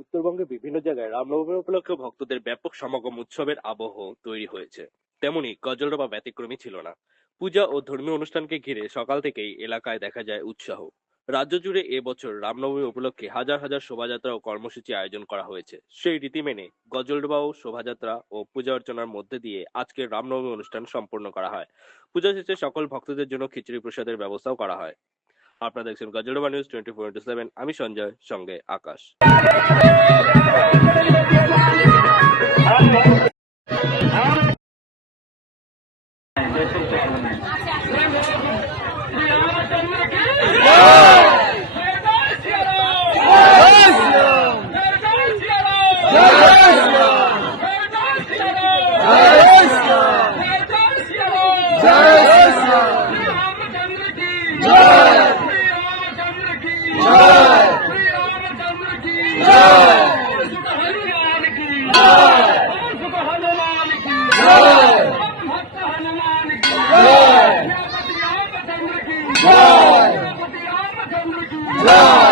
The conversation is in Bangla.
উত্তরবঙ্গে বিভিন্ন জায়গায় রামনবমী উপলক্ষে ভক্তদের ব্যাপক সমাগম উৎসবের আবহ তৈরি হয়েছে। তেমনি গজলডোবা ব্যতিক্রমী ছিল না। পূজা ও ধর্মীয় অনুষ্ঠানকে ঘিরে সকাল থেকেই এলাকায় দেখা যায় উৎসাহ। রাজ্য জুড়ে এবছর রামনবমী উপলক্ষে হাজার হাজার শোভাযাত্রা ও কর্মসূচি আয়োজন করা হয়েছে। সেই রীতি মেনে গজলডোবা ও শোভাযাত্রা ও পূজা অর্চনার মধ্যে দিয়ে আজকের রামনবমী অনুষ্ঠান সম্পন্ন করা হয়। পূজা শেষে সকল ভক্তদের জন্য খিচুড়ি প্রসাদের ব্যবস্থাও করা হয়। আপনারা দেখছেন গজলডোবা নিউজ 24/7। আমি সঞ্জয়, সঙ্গে আকাশ। जय